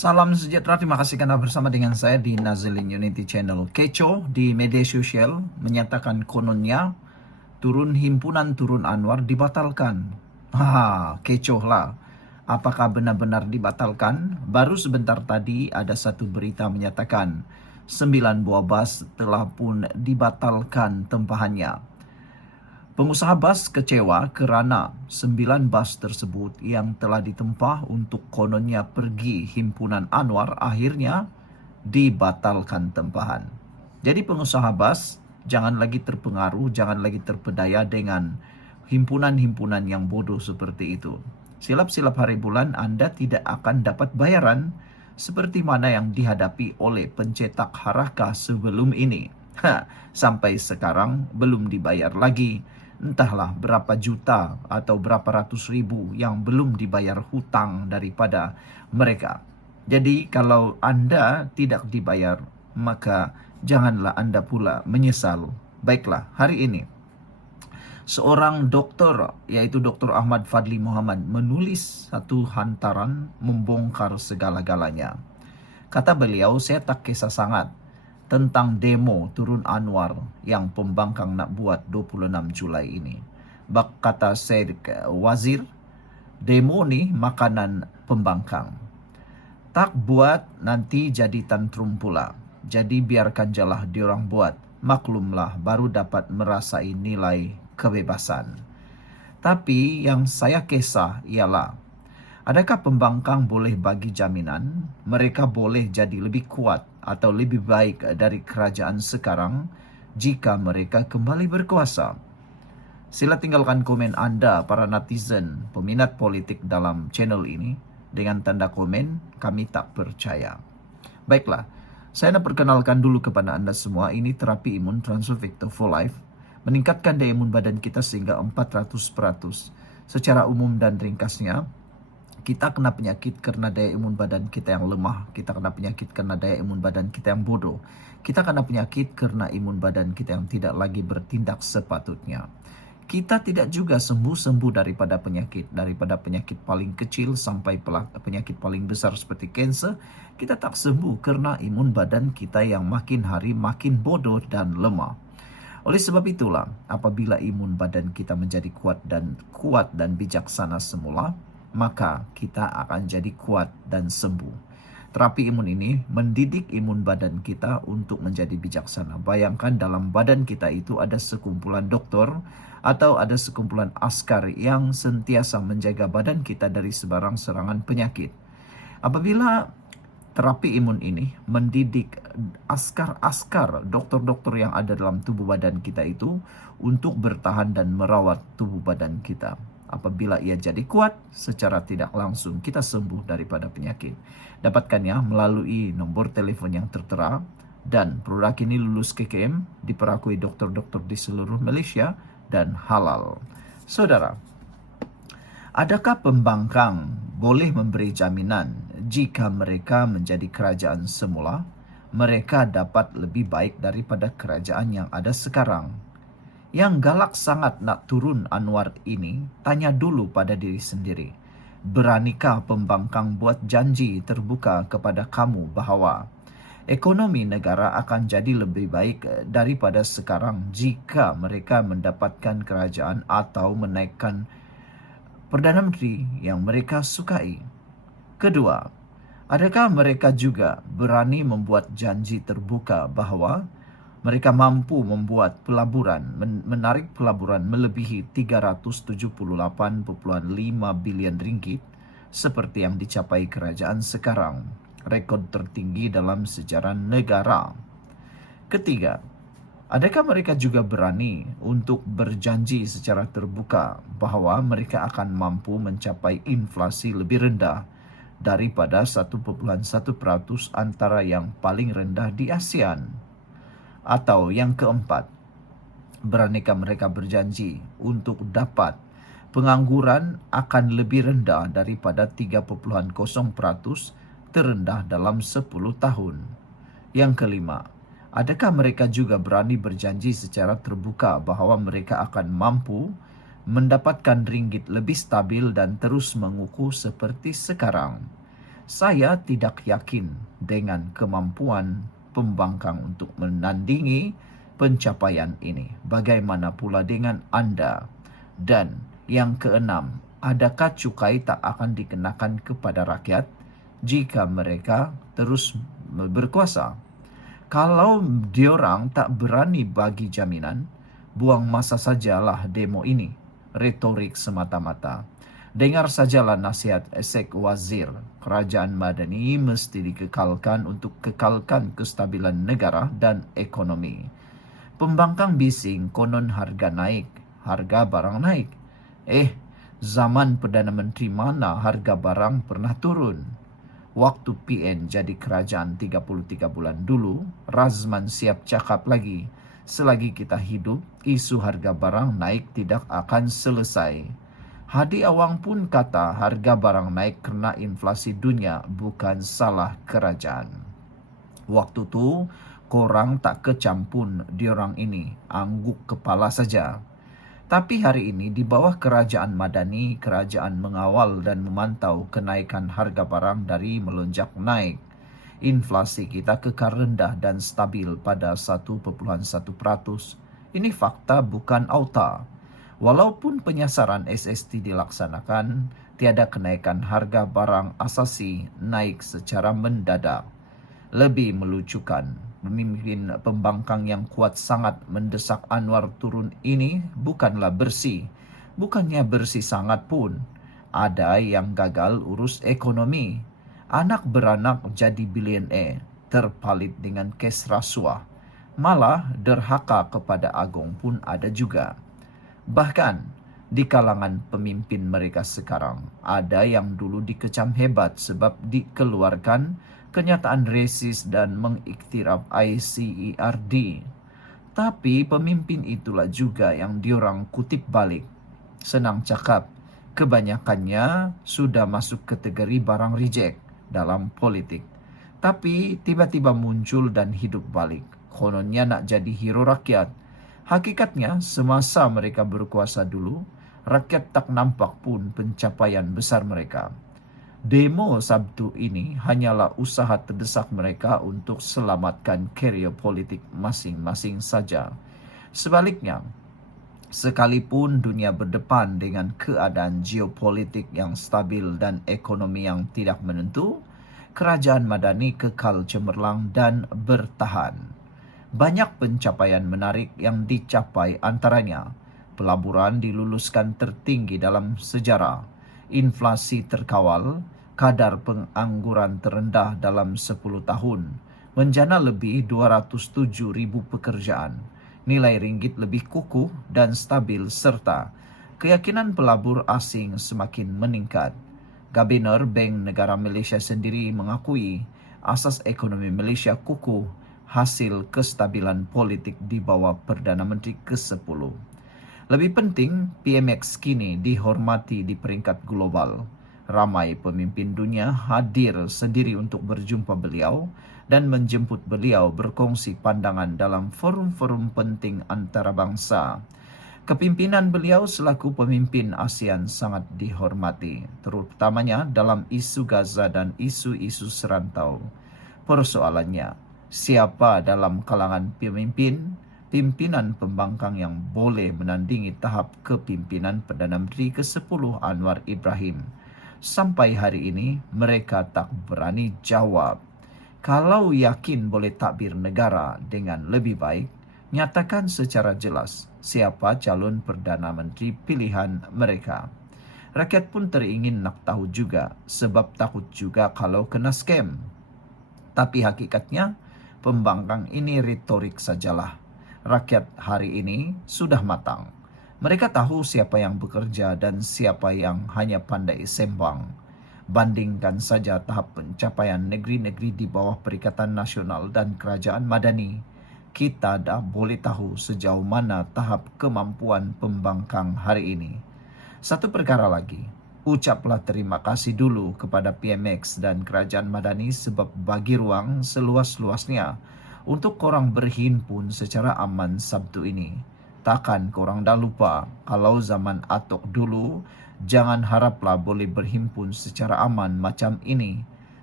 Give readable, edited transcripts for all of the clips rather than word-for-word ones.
Salam sejahtera, terima kasih karena bersama dengan saya di Nazilin Unity Channel. Keco di media sosial menyatakan kononnya turun himpunan Turun Anwar dibatalkan. Kecoh lah. Apakah benar-benar dibatalkan? Baru sebentar tadi ada satu berita menyatakan 9 buah bas telah pun dibatalkan tempahannya. Pengusaha bas kecewa kerana 9 bas tersebut yang telah ditempah untuk kononnya pergi himpunan Anwar akhirnya dibatalkan tempahan. Jadi pengusaha bas jangan lagi terpengaruh, jangan lagi terpedaya dengan himpunan-himpunan yang bodoh seperti itu. Silap-silap hari bulan Anda tidak akan dapat bayaran seperti mana yang dihadapi oleh pencetak Haraka sebelum ini. Sampai sekarang belum dibayar lagi. Entahlah berapa juta atau berapa ratus ribu yang belum dibayar hutang daripada mereka. Jadi kalau Anda tidak dibayar, maka janganlah Anda pula menyesal. Baiklah, hari ini seorang doktor, yaitu Dr. Ahmad Fadli Muhammad, menulis satu hantaran membongkar segala-galanya. Kata beliau, saya tak kisah sangat tentang demo Turun Anwar yang pembangkang nak buat 26 Julai ini. Bak kata Syed Wazir, demo ni makanan pembangkang. Tak buat nanti jadi tantrum pula. Jadi biarkan jelah diorang buat. Maklumlah baru dapat merasai nilai kebebasan. Tapi yang saya kisah ialah, adakah pembangkang boleh bagi jaminan mereka boleh jadi lebih kuat atau lebih baik dari kerajaan sekarang jika mereka kembali berkuasa? Sila tinggalkan komen Anda, para netizen, peminat politik dalam channel ini, dengan tanda komen, kami tak percaya. Baiklah, saya nak perkenalkan dulu kepada Anda semua, ini terapi imun Transfer Factor for Life, meningkatkan daya imun badan kita sehingga 400%. Secara umum dan ringkasnya, kita kena penyakit karena daya imun badan kita yang lemah. Kita kena penyakit karena daya imun badan kita yang bodoh. Kita kena penyakit karena imun badan kita yang tidak lagi bertindak sepatutnya. Kita tidak juga sembuh-sembuh daripada penyakit paling kecil sampai penyakit paling besar seperti kanser. Kita tak sembuh karena imun badan kita yang makin hari makin bodoh dan lemah. Oleh sebab itulah, apabila imun badan kita menjadi kuat dan bijaksana semula, maka kita akan jadi kuat dan sembuh. Terapi imun ini mendidik imun badan kita untuk menjadi bijaksana. Bayangkan dalam badan kita itu ada sekumpulan doktor atau ada sekumpulan askar yang sentiasa menjaga badan kita dari sebarang serangan penyakit. Apabila terapi imun ini mendidik askar-askar, doktor-doktor yang ada dalam tubuh badan kita itu untuk bertahan dan merawat tubuh badan kita. Apabila ia jadi kuat, secara tidak langsung kita sembuh daripada penyakit. Dapatkannya melalui nombor telefon yang tertera, dan produk ini lulus KKM, diperakui doktor-doktor di seluruh Malaysia, dan halal. Saudara, adakah pembangkang boleh memberi jaminan jika mereka menjadi kerajaan semula, mereka dapat lebih baik daripada kerajaan yang ada sekarang? Yang galak sangat nak turun Anwar ini, tanya dulu pada diri sendiri. Beranikah pembangkang buat janji terbuka kepada kamu bahawa ekonomi negara akan jadi lebih baik daripada sekarang jika mereka mendapatkan kerajaan atau menaikkan Perdana Menteri yang mereka sukai? Kedua, adakah mereka juga berani membuat janji terbuka bahawa mereka mampu membuat pelaburan, menarik pelaburan melebihi 378.5 bilion ringgit seperti yang dicapai kerajaan sekarang, rekod tertinggi dalam sejarah negara? Ketiga, adakah mereka juga berani untuk berjanji secara terbuka bahawa mereka akan mampu mencapai inflasi lebih rendah daripada 1.1% antara yang paling rendah di ASEAN? Atau yang keempat, beranikah mereka berjanji untuk dapat pengangguran akan lebih rendah daripada 3.0% terendah dalam 10 tahun? Yang kelima, adakah mereka juga berani berjanji secara terbuka bahawa mereka akan mampu mendapatkan ringgit lebih stabil dan terus mengukuh seperti sekarang? Saya tidak yakin dengan kemampuan pembangkang untuk menandingi pencapaian ini. Bagaimana pula dengan Anda? Dan yang keenam, adakah cukai tak akan dikenakan kepada rakyat jika mereka terus berkuasa? Kalau diorang tak berani bagi jaminan, buang masa sajalah demo ini. Retorik semata-mata. Dengar sajalah nasihat Esek Wazir. Kerajaan Madani mesti dikekalkan untuk kekalkan kestabilan negara dan ekonomi. Pembangkang bising konon harga naik, harga barang naik. Zaman Perdana Menteri mana harga barang pernah turun? Waktu PN jadi kerajaan 33 bulan dulu, Razman siap cakap lagi. Selagi kita hidup, isu harga barang naik tidak akan selesai. Hadi Awang pun kata harga barang naik kerana inflasi dunia, bukan salah kerajaan. Waktu tu, korang tak kecampun diorang ini, angguk kepala saja. Tapi hari ini di bawah kerajaan Madani, kerajaan mengawal dan memantau kenaikan harga barang dari melonjak naik. Inflasi kita kekal rendah dan stabil pada 1.1%. Ini fakta bukan auta. Walaupun penyasaran SST dilaksanakan, tiada kenaikan harga barang asasi naik secara mendadak. Lebih melucukan, pemimpin pembangkang yang kuat sangat mendesak Anwar turun ini bukanlah bersih. Bukannya bersih sangat pun. Ada yang gagal urus ekonomi. Anak beranak jadi bilioner, terpalit dengan kes rasuah. Malah derhaka kepada Agong pun ada juga. Bahkan di kalangan pemimpin mereka sekarang, ada yang dulu dikecam hebat sebab dikeluarkan kenyataan resis dan mengiktiraf ICERD. Tapi pemimpin itulah juga yang diorang kutip balik. Senang cakap, kebanyakannya sudah masuk kategori barang reject dalam politik. Tapi tiba-tiba muncul dan hidup balik. Kononnya nak jadi hero rakyat. Hakikatnya semasa mereka berkuasa dulu, rakyat tak nampak pun pencapaian besar mereka. Demo Sabtu ini hanyalah usaha terdesak mereka untuk selamatkan karier politik masing-masing saja. Sebaliknya, sekalipun dunia berdepan dengan keadaan geopolitik yang stabil dan ekonomi yang tidak menentu, kerajaan Madani kekal cemerlang dan bertahan. Banyak pencapaian menarik yang dicapai, antaranya pelaburan diluluskan tertinggi dalam sejarah, inflasi terkawal, kadar pengangguran terendah dalam 10 tahun, menjana lebih 207,000 pekerjaan, nilai ringgit lebih kukuh dan stabil serta keyakinan pelabur asing semakin meningkat. Gubernur Bank Negara Malaysia sendiri mengakui asas ekonomi Malaysia kukuh hasil kestabilan politik di bawah Perdana Menteri ke-10. Lebih penting, PMX kini dihormati di peringkat global. Ramai pemimpin dunia hadir sendiri untuk berjumpa beliau dan menjemput beliau berkongsi pandangan dalam forum-forum penting antarabangsa. Kepimpinan beliau selaku pemimpin ASEAN sangat dihormati, terutamanya dalam isu Gaza dan isu-isu serantau. Persoalannya, siapa dalam kalangan pimpinan pembangkang yang boleh menandingi tahap kepimpinan Perdana Menteri ke-10 Anwar Ibrahim? Sampai hari ini, mereka tak berani jawab. Kalau yakin boleh takbir negara dengan lebih baik, nyatakan secara jelas siapa calon Perdana Menteri pilihan mereka. Rakyat pun teringin nak tahu juga, sebab takut juga kalau kena scam. Tapi hakikatnya, pembangkang ini retorik sajalah. Rakyat hari ini sudah matang. Mereka tahu siapa yang bekerja dan siapa yang hanya pandai sembang. Bandingkan saja tahap pencapaian negeri-negeri di bawah Perikatan Nasional dan Kerajaan Madani. Kita dah boleh tahu sejauh mana tahap kemampuan pembangkang hari ini. Satu perkara lagi, ucaplah terima kasih dulu kepada PMX dan Kerajaan Madani sebab bagi ruang seluas-luasnya untuk korang berhimpun secara aman Sabtu ini. Takkan korang dah lupa kalau zaman Atok dulu, jangan haraplah boleh berhimpun secara aman macam ini.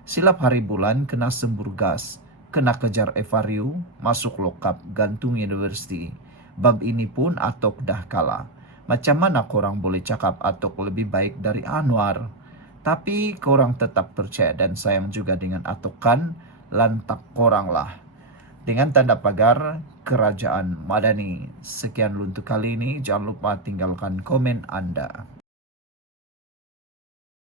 Silap hari bulan kena sembur gas, kena kejar Evariu, masuk lokap, gantung universiti. Bab ini pun Atok dah kalah. Macam mana korang boleh cakap Atok lebih baik dari Anwar? Tapi korang tetap percaya dan sayang juga dengan Atok kan? Lantak korang lah. Dengan tanda pagar Kerajaan Madani. Sekian untuk kali ini. Jangan lupa tinggalkan komen Anda.